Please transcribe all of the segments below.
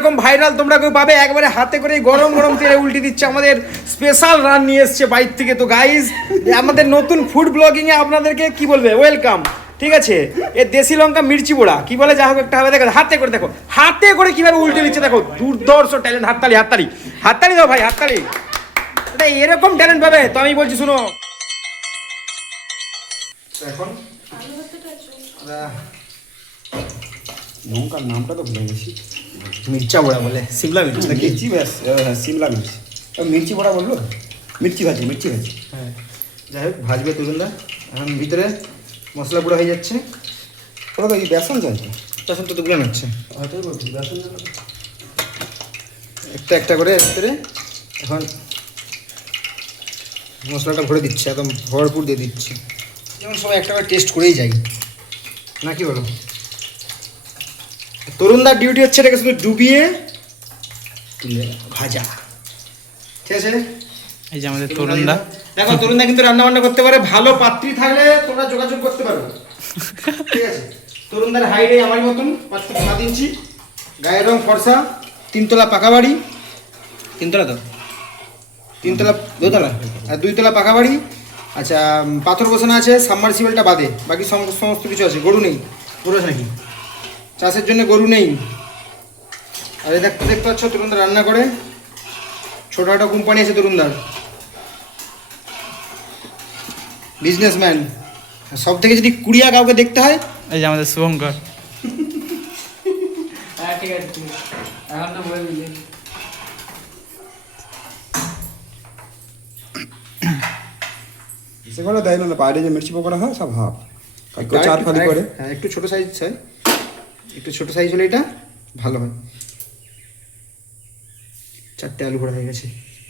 এরকম ভাইরাল তোমরা কেউ পাবে? একবারে হাতে করে গরম গরম তেলে উল্টে দিচ্ছে আমাদের স্পেশাল রান নিয়ে এসছে বাইর থেকে। তো গাইজ আমাদের নতুন ফুড ব্লগিং এ আপনাদেরকে কি বলবে? ওয়েলকাম ঠিক আছে? এ দেশি লঙ্কা মির্চি পোড়া কি বলে? যা হোক একটা হবে। দেখো হাতে করে দেখো। হাতে করে কীভাবে উল্টে দিচ্ছে? দেখো দুর্ধর্ষ ট্যালেন্ট হাততালি হাততালি। হাততালি দাও ভাই হাততালি। এটা এরকম ট্যালেন্ট পাবে? তো আমি বলছি শুনো। এখন লঙ্কার নামটা তো ভুলে গেছি। মির্চা পোড়া বলে শিমলা মির্চ নাকি? মির্চি ব্যাস সিমলা মির্চ। মির্চি বড়া বলল? মির্চি ভাজি মির্চি ভাজি। হ্যাঁ। যাই হোক ভাজবে তুরুন্দা এখন ভিতরে মশলা গুঁড়ো হয়ে যাচ্ছে। ওরা তো এই বেসন চাই তো। তখন তো দুগুলো হচ্ছে। একটা একটা করে ভিতরে এখন মশলাটা ভরে দিচ্ছে একদম ভরপুর দিয়ে দিচ্ছে। যেমন সবাই একটা করে টেস্ট করেই যাই। না কি বলো? তরুণদার ডিউটি হচ্ছে এটাকে শুধু ডুবিয়ে ভাজা। ঠিক আছে? এই যে আমাদের তরুণদা দেখো তরুণদা কিন্তু রান্না বান্না করতে পারে। ভালো পাত্রী থাকলে তোমরা যোগাযোগ করতে পারো। ঠিক আছে? তরুণদার হাইটে আমার মতন পাঁচ ফুট সাত ইঞ্চি। গায়ের রং ফর্সা। তিনতলা পাকা বাড়ি। তিনতলা তো? তিনতলা দোতলা? আর দুইতলা পাকা বাড়ি। আচ্ছা পাথর বসানো আছে সাবমার্সিবলটা বাদে। বাকি সম- সমস্ত কিছু আছে। গরু নেই। গরু আছে নাকি? চাষের জন্য গরু নেই। আর এই দেখতে দেখতে পাচ্ছ তরুণদার রান্না করে। ছোটোখাটো কোম্পানি আছে তরুণদার। বিজনেসম্যান সব থেকে যদি কুড়িয়া কাউকে দেখতে হয় এই যে আমাদের শুভঙ্কর। হ্যাঁ সেগুলো দেয় না বাইরে যে মির্চি পকোড়া হয় সব হাফ। চার ফালি করে। হ্যাঁ একটু ছোট সাইজ হয় একটু ছোট সাইজ হলে এটা ভালো হয়। চারটে আলু ভরা হয়ে গেছে।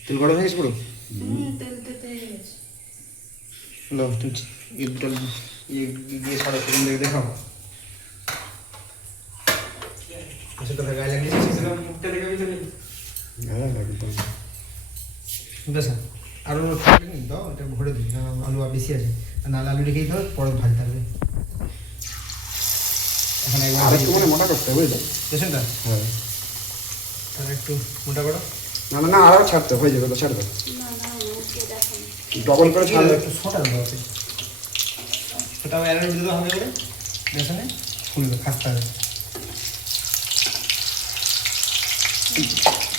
তেল গরম হয়ে গেছে পুরো? তুমি ইয়ে সারা ফিল্ম দেখে দেখাও? আচ্ছা গায়ে মুখটা হ্যাঁ। বেশ আরও দাও এটা ভরে আলু আর বেশি আছে। আর নাহলে আলু রেখেই দাও পরে ভাজতে হবে। এখন আর একটু মানে মোটা করতে হবে বুঝলে? পেশেন্টটা হ্যাঁ। তাহলে একটু মোটা করো। না না না আরও ছাড়তে হয়ে যাবে তো ছাড়বে ডবল করে ছাড়লে একটু ছোটা ওতে ওটাও অ্যালার্জি দিতে হবে বলে বেসনে ফুলবে খাস্তা হবে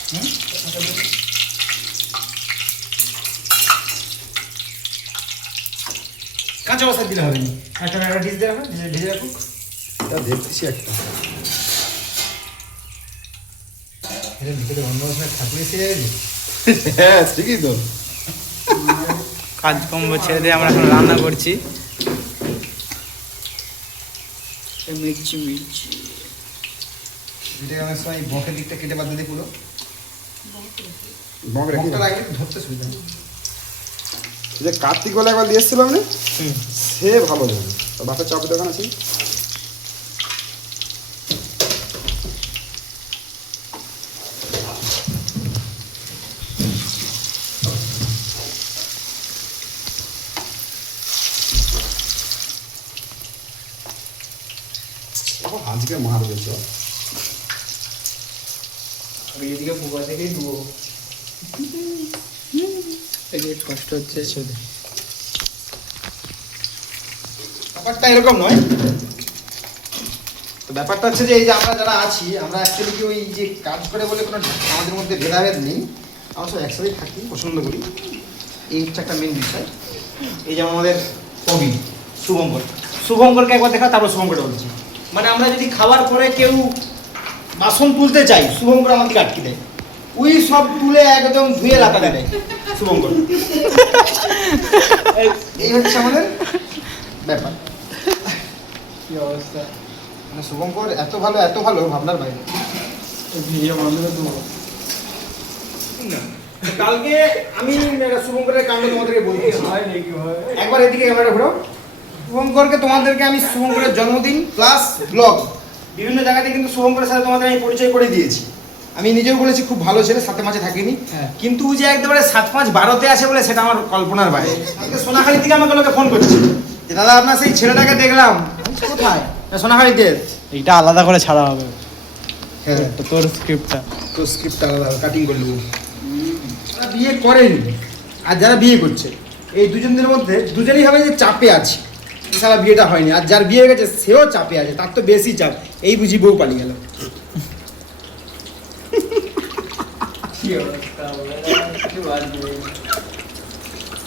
হুম? কাঁচা অবস্থা দিলে হবে না। একটা একটা ডিশ দিয়ে রাখো ডিশে ভেজে রাখুক এটা দেখতেছি একটা। এটা ভিতরে অন্য বাসনে ঠাকুর এসে যাবে হ্যাঁ ঠিকই তো। কাজকর্ম ছেড়ে দিয়ে আমরা এখন রান্না করছি। মির্চি মির্চি। এটাকে অনেক সময় বকের দিকটা কেটে বাদ দিতে পুরো। মগ রেখে বকটা ধরতে সুবিধা যে কার্তিক বলে একবার দিয়ে এসেছিলাম না সে ভালো জানে। তো বাপের চাপের দোকান আছে। ও, আজকে মারবে তো আমি এদিকে বুবা থেকেই ডুবো। কষ্ট হচ্ছে। ব্যাপারটা এরকম নয়। তো ব্যাপারটা হচ্ছে যে এই যে আমরা যারা আছি আমরা অ্যাকচুয়ালি কি ওই যে কাজ করে বলে কোনো আমাদের মধ্যে ভেদাভেদ নেই। আমরা সব একসাথেই থাকি পছন্দ করি। এই হচ্ছে একটা মেন বিষয়। এই যেমন আমাদের কবি শুভঙ্কর। শুভঙ্করকে একবার দেখা তারপর শুভঙ্করটা বলছি। মানে আমরা যদি খাওয়ার পরে কেউ বাসন তুলতে চাই শুভঙ্কর আমাদেরকে আটকে দেয়। ওই সব তুলে একদম ধুয়ে লাতা দেয়। শুভঙ্কর। এই- হচ্ছে আমাদের ব্যাপার। কি অবস্থা? মানে শুভঙ্কর এত ভালো এত ভালো ভাবনার বাইরে। কালকে আমি শুভঙ্করের কাণ্ড তোমাদেরকে হয় হয়? একবার এদিকে ক্যামেরা ঘুরো শুভঙ্করকে তোমাদেরকে আমি শুভঙ্করের জন্মদিন প্লাস ব্লগ বিভিন্ন জায়গাতে কিন্তু শুভঙ্করের সাথে তোমাদের আমি পরিচয় করে দিয়েছি। আমি নিজেও বলেছি খুব ভালো ছেলে সাথে মাঝে থাকিনি। হ্যাঁ। কিন্তু যে একেবারে সাত পাঁচ বারোতে আছে বলে সেটা আমার কল্পনার বাইরে। আজকে সোনাখালি থেকে আমাকে লোকে ফোন করছে। যে দাদা আপনার সেই ছেলেটাকে দেখলাম। কোথায়? "না, সোনাখালিতে। এইটা আলাদা করে ছাড়া হবে। হ্যাঁ। তো তোর স্ক্রিপ্টটা তো স্ক্রিপ্ট আলাদা কাটিং করে নেব। বিয়ে করেনি আর যারা বিয়ে করছে এই দুজনদের মধ্যে দুজনেই হবে যে চাপে আছে। সারা বিয়েটা হয়নি আর যার বিয়ে হয়ে গেছে সেও চাপে আছে তার তো বেশি চাপ। এই বুঝি বউ পালিয়ে গেল।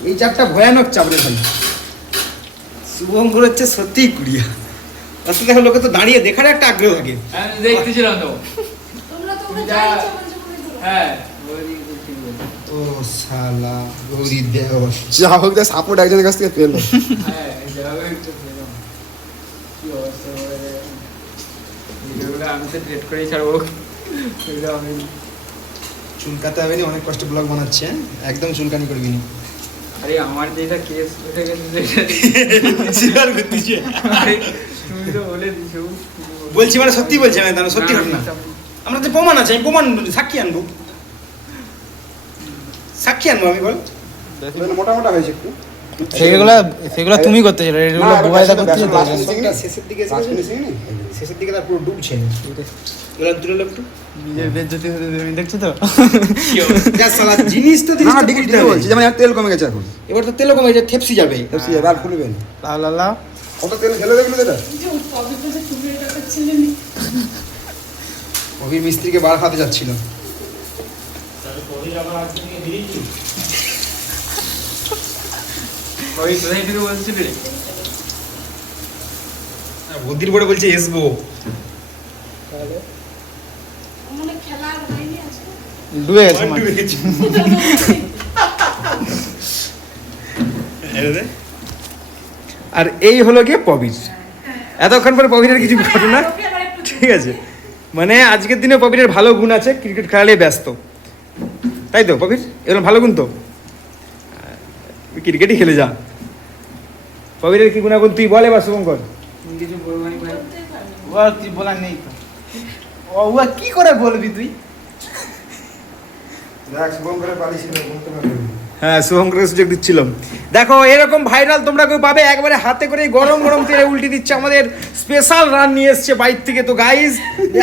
এই চাপটা ভয়ানক চাপ রে ভাই। শুভঙ্কর হচ্ছে সত্যিই কুড়িয়া। আসলে দেখো লোকে তো দাঁড়িয়ে দেখার একটা আগ্রহ থাকে দেখতেছিলাম তো। হ্যাঁ। ও শালা গৌরী দেওর যা হোক দেখ সাপোর্ট একজনের কাছ থেকে পেল। হ্যাঁ তো আমি তো ডিলিট করেই ছাড়বো। আমি চুলকাতে হবে অনেক কষ্ট ব্লগ বানাচ্ছে? একদম চুলকানি করবি না। আরে আমার যেটা কেস উঠে গেছে সেটা আরে, তুমি তো বলে দিছো। বলছি মানে সত্যি বলছি আমি তাহলে সত্যি ঘটনা। আমরা যে প্রমাণ আছে আমি প্রমাণ সাক্ষী আনব। সাক্ষী আনব আমি বল। মোটা মোটা হয়েছে একটু। সেগুলো সেগুলো তুমি করতে ছিল এগুলো বুবাইদা বেসন- করতে বেসন last finishing সবটা নেই? শেষের দিকে গেছে। শেষের দিকে তার পুরো ডুবছে এগুলো তুলে একটু নিজের বেজ্জতি হতে তুমি দেখছ তো? যা জিনিস তো না জিনিস ডিগ্রি ডিগ্রি বলছি যেমন আমার তেল কমে গেছে এখন। এবার তো তেলও কমে যায় থেপসি যাবে। ফুলবে না। লাও লাও লাও কত তেল ফেলে দেখল এটা যে ও কবে থেকে তুমি এটা করছিলে নি? অভির মিস্ত্রিকে বার খাতে যাচ্ছিল ওই কোথায় থেকে বলছিলি রে? বদির পরে বলছে এসবো মনে ডুবে গেছে। আর এই হলো গিয়ে পবির এতক্ষণ পরে পবিরের কিছু ঘটনা? হ্যাঁ, একটু ঠিক আছে। মানে আজকের দিনে পবিরের ভালো গুণ আছে ক্রিকেট খেলালে ব্যস্ত। তাই তো পবির এরকম ভালো গুণ তো? ক্রিকেটই খেলে যা। পবিরের কি গুণাগুণ তুই বলে বা শুভঙ্কর? কিছু বলব। ও কি বলার নেই ও ও কি করে বলবি তুই। হ্যাঁ শুভঙ্করকে সুযোগ দিচ্ছিলাম। দেখো এরকম ভাইরাল তোমরা কেউ পাবে? একবারে হাতে করে গরম গরম তেলে উল্টে দিচ্ছে আমাদের স্পেশাল রান নিয়ে এসছে বাইর থেকে। তো গাইজ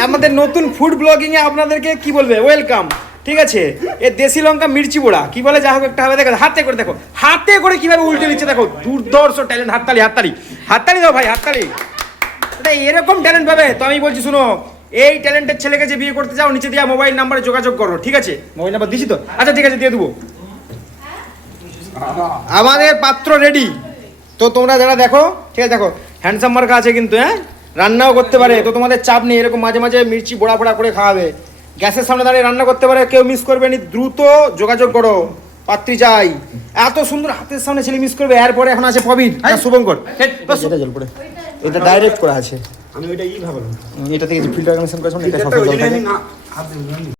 আমাদের নতুন ফুড ব্লগিং এ আপনাদেরকে কি বলবে? ওয়েলকাম ঠিক আছে? এ দেশি লঙ্কা, মির্চি বোড়া। কি বলে? যা হোক একটা হবে। দেখো, হাতে করে দেখো। হাতে করে কীভাবে উল্টে দিচ্ছে দেখো? দুর্ধর্ষ ট্যালেন্ট হাততালি হাততালি। হাততালি দাও ভাই, হাততালি। এটা এরকম ট্যালেন্ট পাবে? তো আমি বলছি, শুনো, এই ট্যালেন্টের ছেলেকে যে বিয়ে করতে চাও, নিচে দেওয়া মোবাইল নাম্বারে যোগাযোগ করো, ঠিক আছে? মোবাইল নাম্বার দিছি তো? আচ্ছা ঠিক আছে, দিয়ে দেবো। আমাদের পাত্র রেডি তো তোমরা যারা দেখো, ঠিক আছে, দেখো হ্যান্ডসাম মার্কা আছে কিন্তু হ্যাঁ? রান্নাও করতে পারে। তো তোমাদের চাপ নেই, এরকম মাঝে মাঝে মির্চি বড়া বোড়া করে খাওয়াবে। গ্যাসের সামনে দাঁড়িয়ে রান্না করতে পারে কেউ মিস করবে নি দ্রুত যোগাযোগ করো পাত্রী চাই এত সুন্দর হাতের সামনে ছেলে মিস করবে এরপরে এখন আছে হ্যাঁ শুভঙ্কর। এটা জল পড়ে। এটা ডাইরেক্ট করা আছে। আমি ওইটা ই ভাবলাম। এটা থেকে ফিল্টার কানেকশন করেছ এটা এটা সব জল